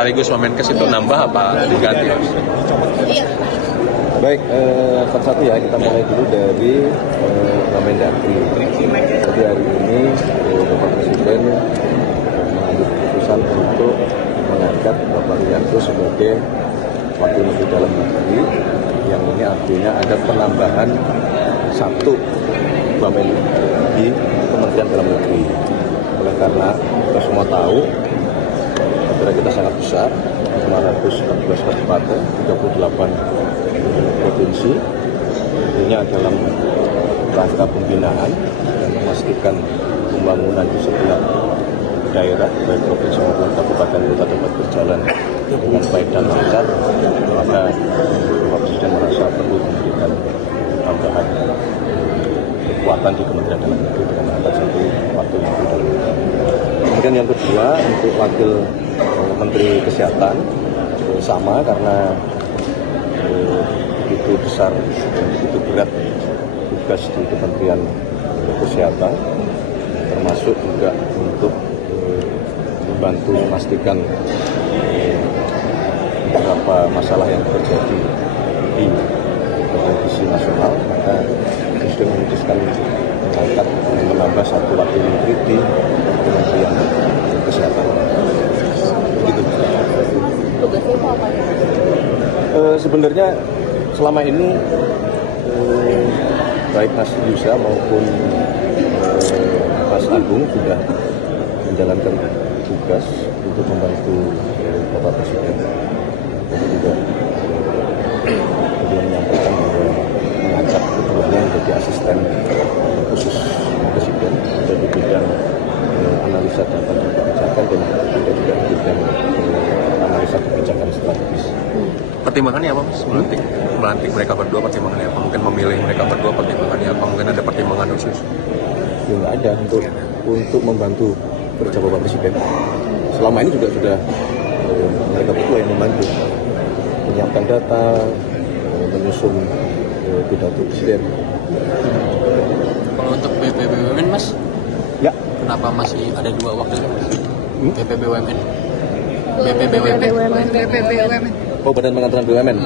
sekaligus Wamenkes itu nambah apa diganti? Iya. Baik, satu-satu ya, kita mulai dulu dari Wamendagri. Jadi hari ini Bapak Presiden mengambil keputusan untuk mengangkat Bapak Wiranto sebagai Wakil Menteri Dalam Negeri, yang ini artinya ada penambahan satu Wamen di Kementerian Dalam Negeri. Oleh karena kita semua tahu negara kita sangat besar, 514 kabupaten, 38 provinsi, tentunya dalam rangka pembinaan dan memastikan pembangunan di setiap daerah, baik provinsi maupun kabupaten kota dapat berjalan dengan baik dan lancar, maka Bapak Presiden merasa perlu memberikan tambahan kekuatan di Kementerian Dalam Negeri dengan mengangkat satu Wakil Menteri Dalam Negeri. Kemudian yang kedua untuk Wakil Menteri Kesehatan sama, karena begitu besar dan begitu berat tugas di Kementerian Kesehatan, termasuk juga untuk membantu memastikan beberapa masalah yang terjadi di televisi nasional, maka Presiden memutuskan mengangkat dan menambah satu wakil menteri di Kementerian Kesehatan. Begitu. Tugasnya itu apa? Sebenarnya selama ini baik Mas Yusa maupun Mas Agung sudah menjalankan tugas untuk membantu Bapak Presiden. Juga beliau menyampaikan bahwa mengangkat keduanya menjadi asisten khusus Presiden dari bidang analisa data dan kebijakan, dan juga di bidang analisa kebijakan strategis. Pertimbangannya apa, Mas? Melantik mereka berdua, pertimbangannya apa? Mungkin memilih mereka berdua, pertimbangannya apa? Mungkin ada pertimbangan khusus? Ya nggak ada, untuk membantu kerja Bapak Presiden. Selama ini juga sudah mereka berdua yang membantu menyiapkan data, menyusun pidato Presiden. Kalau untuk BPBUMN, Mas? Ya. Kenapa masih ada dua wakil, Mas? BPBUMN. BPBUMN. Oh, Badan Pengawasan BUMN.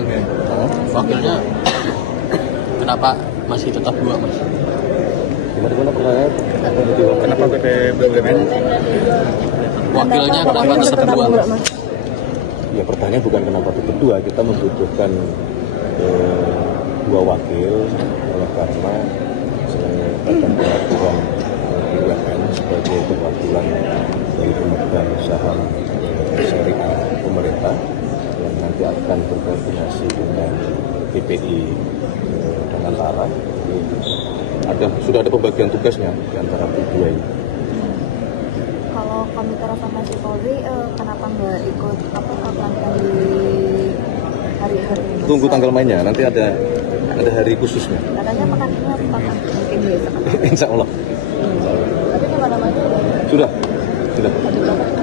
Wakilnya kenapa masih tetap dua, Mas? Gimana pertanyaan? Kenapa BPBUMN? Wakilnya kenapa tetap dua, Mas? Ya, pertanyaan bukan kenapa tetap dua. Kita membutuhkan dua wakil oleh karena Badan Pengawasan BUMN sebagai perwakilan dari pemegang saham seri A pemerintah yang nanti akan berkoordinasi dengan TPI dan Antara. Sudah ada pembagian tugasnya di antara kedua ini. Kalau Komite Reformasi Polri, kenapa nggak ikut pelantikan di hari-hari ini? Tunggu tanggal mainnya, nanti ada hari khususnya. Katanya pekan ini atau pekan mungkin besok. Insya Allah. Tapi nama-namanya Sudah.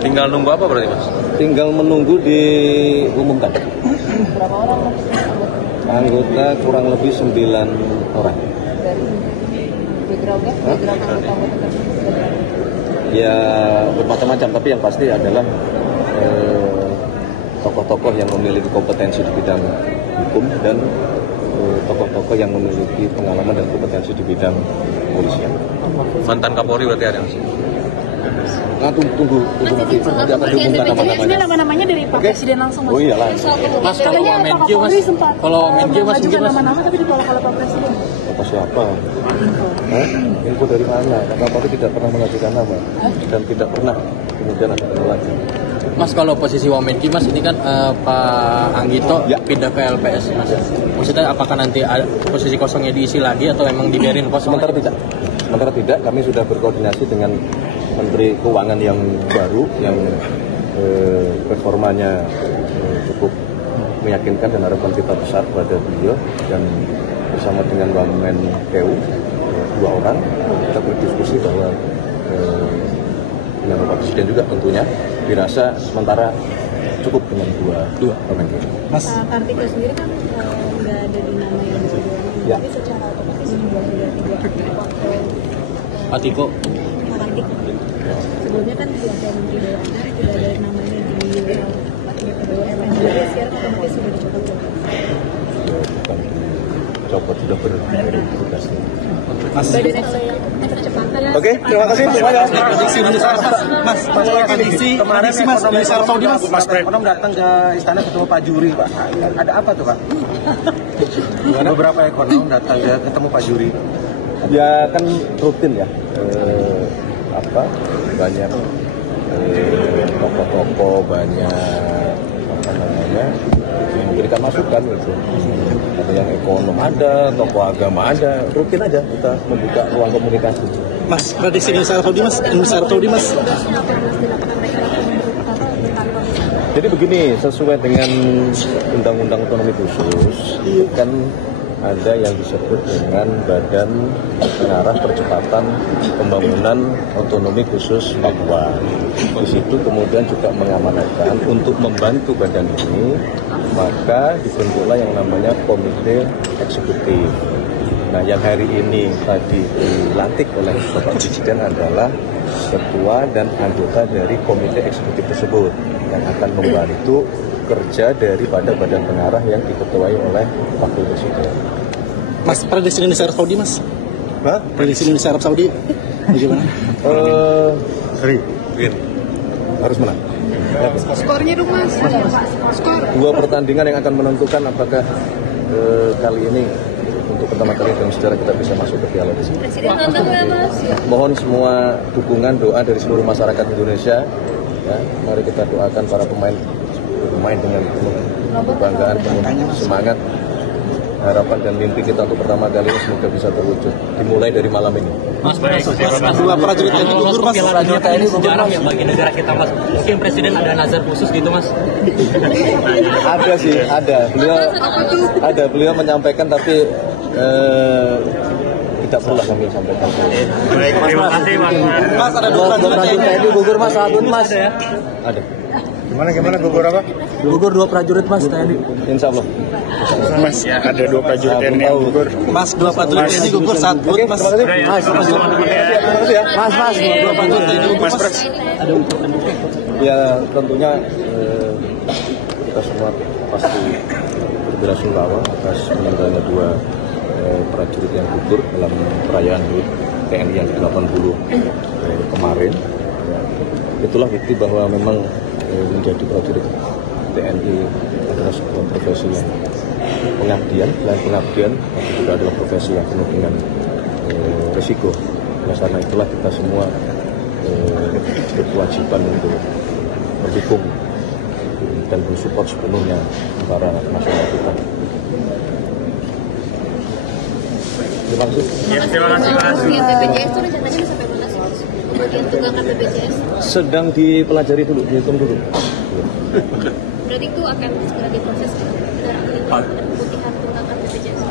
Tinggal nunggu apa berarti, Mas? Tinggal menunggu diumumkan. berapa orang mas? Anggota kurang lebih 9 orang. Dari background-nya, anggota Ya bermacam-macam, tapi yang pasti adalah tokoh-tokoh yang memiliki kompetensi di bidang hukum dan tokoh-tokoh yang memiliki pengalaman dan kompetensi di bidang kepolisian. Mantan Kapolri berarti ada, Mas? Nah, tunggu nanti akan diumumkan nama-namanya. Ini nama-namanya dari Pak Presiden langsung, Mas. Oh iya langsung. Mas, kalau Katanya Pak Menkyu, Mas, Kapolri sempat kalau Menkyu, Mas, mengajukan mungkin, Mas. nama-nama tapi ditolak oleh Pak Presiden. Apa siapa? Info dari mana? Karena Kapolri tidak pernah mengajukan nama dan tidak pernah kemudian ada penolakan. Mas, kalau posisi Wamenkyu, Mas, ini kan Pak Anggito Ya. pindah ke LPS, Mas. Maksudnya apakah nanti posisi kosongnya diisi lagi atau memang dibiarin kosong? Sementara tidak, kami sudah berkoordinasi dengan Menteri Keuangan yang baru, yang performanya cukup meyakinkan dan harapan kita besar pada beliau, dan bersama dengan Wamenkeu 2 orang kita berdiskusi bahwa dengan Bapak Presiden juga tentunya dirasa sementara cukup dengan dua Wamenkeu. Mas Kartika sendiri kan nggak ada di nama yang disebut, Ya. tapi secara otomatis sudah tiga wakil Pak Tiko. Sebelumnya kan tidak ada menteri BUMN, tidak ada namanya di Freeport sudah berhenti dari tugasnya. Badan eksekutif percepatan. Oke, terima kasih semuanya. Prediksi Mas dari Arab Saudi Mas Ekonom datang ke istana ketemu Pak Juri Pak. Ada apa tuh Pak? Beberapa ekonom datang ketemu Pak Juri. Ya kan rutin ya, banyak tokoh-tokoh, banyak yang memberikan masukan gitu. Ada yang ekonom ada, tokoh agama ada, rutin aja kita membuka ruang komunikasi. Mas, prediksi Indonesia Arab Saudi Mas, Indonesia Arab Saudi Mas. Jadi begini, sesuai dengan Undang-Undang Otonomi Khusus, itu kan ada yang disebut dengan Badan Pengarah Percepatan Pembangunan Otonomi Khusus Papua. Di situ kemudian juga mengamanatkan untuk membantu badan ini, maka dibentuklah yang namanya Komite Eksekutif. Nah, yang hari ini tadi dilantik oleh Bapak Presiden adalah ketua dan anggota dari Komite Eksekutif tersebut yang akan membantu kerja daripada badan pengarah yang diketuai oleh Wakil Presiden. Mas, prediksi Indonesia Arab Saudi Mas. Prediksi Indonesia Arab Saudi bagaimana? Win. Harus menang. Skornya dong Mas. Skor. 2 pertandingan yang akan menentukan apakah kali ini untuk pertama kali dalam sejarah kita bisa masuk ke Piala Asia. Presiden nonton nggak Mas? Mohon semua dukungan, doa dari seluruh masyarakat Indonesia. Ya, mari kita doakan para pemain dengan penuh kebanggaan, penuh semangat. Harapan dan mimpi kita untuk pertama kali ini semoga bisa terwujud. Dimulai dari malam ini. Mas, Dua prajurit TNI gugur Mas. Prajurit TNI sejarah ya bagi negara kita Mas. Mungkin Presiden ada nazar khusus gitu Mas. Ada sih, ada. Beliau menyampaikan tapi tidak perlu kami sampaikan. Baik, terima kasih Mas. Mas, ada 2 prajurit TNI gugur Mas, Mas. Ada. Gimana gugur apa? gugur 2 prajurit Mas TNI. Insya Allah. Mas, ya ada 2 prajurit TNI yang gugur. Mas, 2 prajurit TNI gugur saat Mas. Terima kasih ya. Mas. 2 prajurit TNI gugur Mas. Ada untuk Ya tentunya kita semua pasti berbela-sungkawa atas meninggalnya 2 prajurit yang gugur dalam perayaan HUT TNI yang ke-80 kemarin. Ya, itulah bukti bahwa memang menjadi prajurit TNI adalah sebuah profesi yang pengabdian, selain pengabdian, tapi juga adalah profesi yang penuh dengan risiko. Nah, karena itulah kita semua berkewajiban untuk mendukung dan mensupport sepenuhnya para nasional kita. Terima kasih. Terima kasih Mas. Pembagian BPJS itu rencananya bisa sampai mana sih Mas? Pembagian tunggakan BPJS. Sedang dipelajari dulu, dihitung dulu. Berarti itu akan segera diproses pemutihan tunggakan BPJS.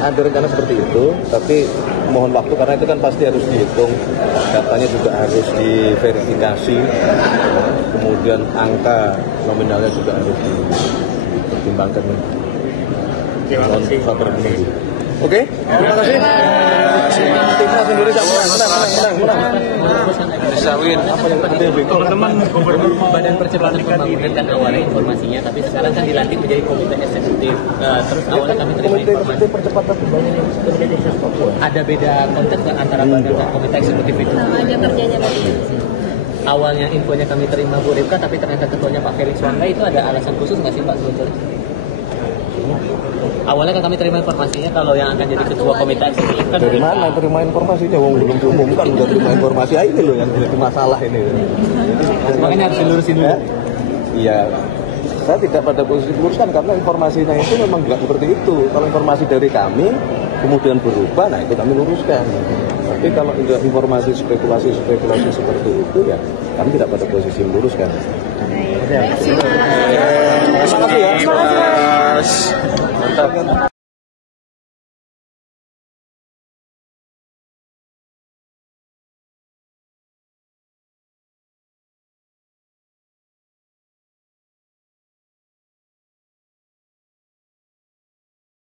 Ada rencana seperti itu, tapi mohon waktu karena itu kan pasti harus dihitung, datanya juga harus diverifikasi, kemudian angka nominalnya juga harus dipertimbangkan. Mohon sabar menunggu. Oke, terima kasih. Timnas Indonesia menang. teman-teman Badan Percepatan Pembangunan kan awalnya informasinya, tapi sekarang kan dilantik menjadi komite eksekutif. Terus awalnya kami terima informasi Percepatan Pembangunan Indonesia Papua. ada beda konteks kan antara badan dan komite eksekutif itu. Sama aja kerjanya berarti. Awalnya infonya kami terima Bu Ripka, tapi ternyata ketuanya Pak Felix Wangga, itu ada alasan khusus nggak sih Pak sebetulnya? Awalnya kan kami terima informasinya kalau yang akan jadi ketua komite eksekutif kan Dari mana terima informasinya? Wong belum diumumkan udah terima informasi. Ini loh yang jadi masalah ini. makanya harus dilurusin dulu. Iya, saya tidak pada posisi diluruskan karena informasinya itu memang nggak seperti itu. Kalau informasi dari kami kemudian berubah, nah itu kami luruskan. Tapi kalau ada informasi spekulasi seperti itu, ya kami tidak pada posisi meluruskan. Terima kasih ya. Mantap.